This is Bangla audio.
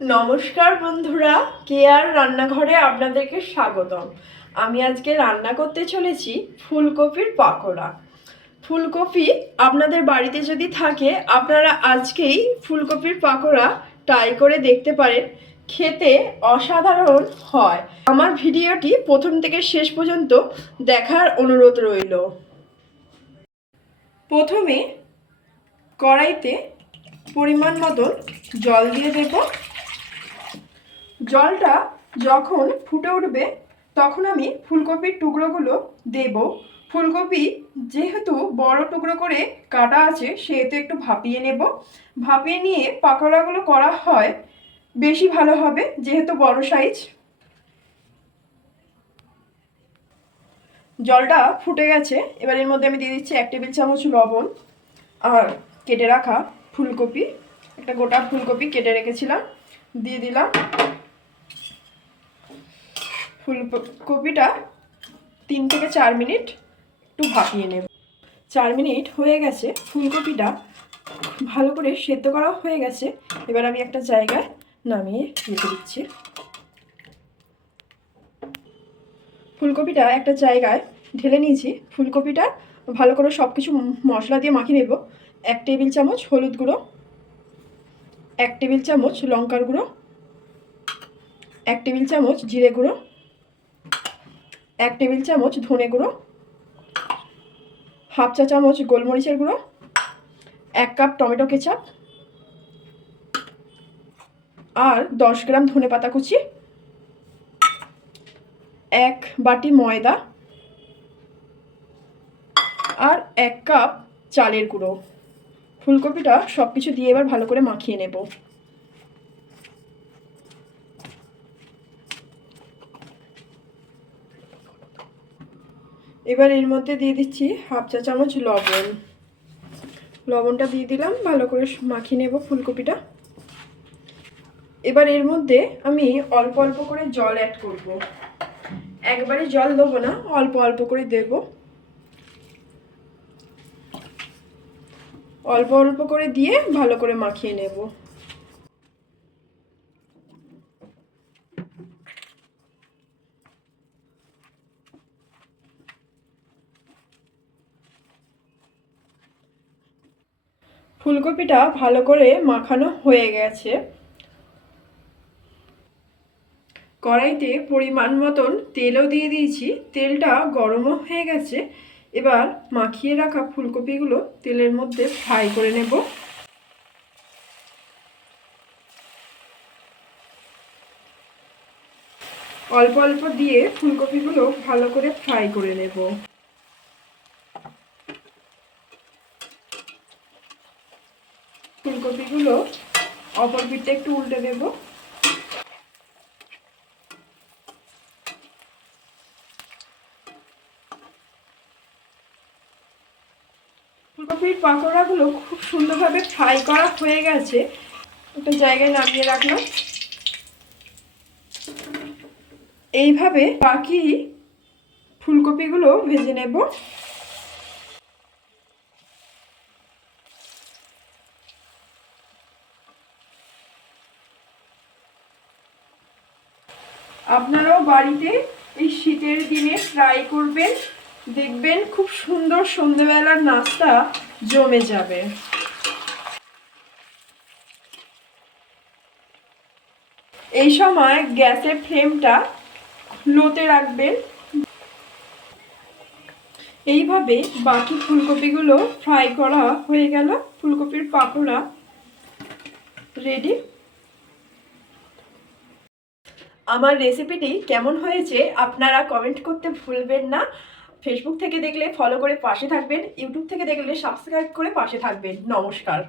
নমস্কার বন্ধুরা, কে আর রান্নাঘরে আপনাদেরকে স্বাগতম। আমি আজকে রান্না করতে চলেছি ফুলকপির পাকোড়া। ফুলকপি আপনাদের বাড়িতে যদি থাকে আপনারা আজকেই ফুলকপির পাকোড়া ট্রাই করে দেখতে পারেন, খেতে অসাধারণ হয়। আমার ভিডিওটি প্রথম থেকে শেষ পর্যন্ত দেখার অনুরোধ রইল। প্রথমে কড়াইতে পরিমাণ মতন জল দিয়ে দেব। জলটা যখন ফুটে উঠবে তখন আমি ফুলকপির টুকরোগুলো দেব। ফুলকপি যেহেতু বড় টুকরো করে কাটা আছে সেহেতু একটু ভাপিয়ে নেব। ভাপিয়ে নিয়ে পাকোড়াগুলো করা হয় বেশি ভালো হবে যেহেতু বড় সাইজ। জলটা ফুটে গেছে, এবার এর মধ্যে আমি দিয়ে দিচ্ছি 1 টেবিল চামচ লবণ আর কেটে রাখা ফুলকপি, একটা গোটা ফুলকপি কেটে রেখেছিলাম দিয়ে দিলাম। ফুলকপিটা 3 থেকে 4 মিনিট একটু ভাপিয়ে নেব। 4 মিনিট হয়ে গেছে, ফুলকপিটা ভালো করে সেদ্ধ করা হয়ে গেছে। এবার আমি একটা জায়গায় নামিয়ে রেখে দিচ্ছি। ফুলকপিটা একটা জায়গায় ঢেলে নিয়েছি। ফুলকপিটা ভালো করে সব কিছু মশলা দিয়ে মাখিয়ে নেব। 1 টেবিল চামচ হলুদ গুঁড়ো, 1 টেবিল চামচ লঙ্কার গুঁড়ো, 1 টেবিল চামচ জিরে গুঁড়ো, 1 টেবিল চামচ ধনে গুঁড়ো, হাফ চা চামচ গোলমরিচের গুঁড়ো, 1 কাপ টমেটো কেচাপ আর 10 গ্রাম ধনে পাতা কুচি, 1 বাটি ময়দা আর 1 কাপ চালের গুঁড়ো। ফুলকপিটা সব কিছু দিয়ে এবার ভালো করে মাখিয়ে নেব। এবার এর মধ্যে দিয়ে দিচ্ছি হাফ চা চামচ লবণ। লবণটা দিয়ে দিলাম, ভালো করে মাখিয়ে নেব ফুলকপিটা। এবার এর মধ্যে আমি অল্প অল্প করে জল অ্যাড করব। একবারে জল দেবো না, অল্প অল্প করে দেব। অল্প অল্প করে দিয়ে ভালো করে মাখিয়ে নেব। ফুলকপিটা ভালো করে মাখানো হয়ে গেছে। কড়াইতে পরিমাণ মতন তেলও দিয়ে দিয়েছি, তেলটা গরমও হয়ে গেছে। এবার মাখিয়ে রাখা ফুলকপিগুলো তেলের মধ্যে ফ্রাই করে নেব। অল্প অল্প দিয়ে ফুলকপিগুলো ভালো করে ফ্রাই করে নেব। ফুলকপিগুলো অপর পিঠটা একটু উল্টে দেব। ফুলকপির পাকোড়াগুলো খুব সুন্দরভাবে ফ্রাই করা হয়ে গেছে, একটা জায়গায় নামিয়ে রাখলাম। এইভাবে বাকি ফুলকপিগুলো ভেজে নেব। আপনারাও বাড়িতে এই শীতের দিনে ট্রাই করবেন, দেখবেন খুব সুন্দর সন্ধ্যেবেলার নাস্তা জমে যাবে। এই সময় গ্যাসের ফ্লেমটা লোতে রাখবেন। এইভাবে বাকি ফুলকপিগুলো ফ্রাই করা হয়ে গেল। ফুলকপির পাকোড়া রেডি। আমার রেসিপিটি কেমন হয়েছে আপনারা কমেন্ট করতে ভুলবেন না। ফেসবুক থেকে দেখলে ফলো করে পাশে থাকবেন, ইউটিউব থেকে দেখলে সাবস্ক্রাইব করে পাশে থাকবেন। নমস্কার।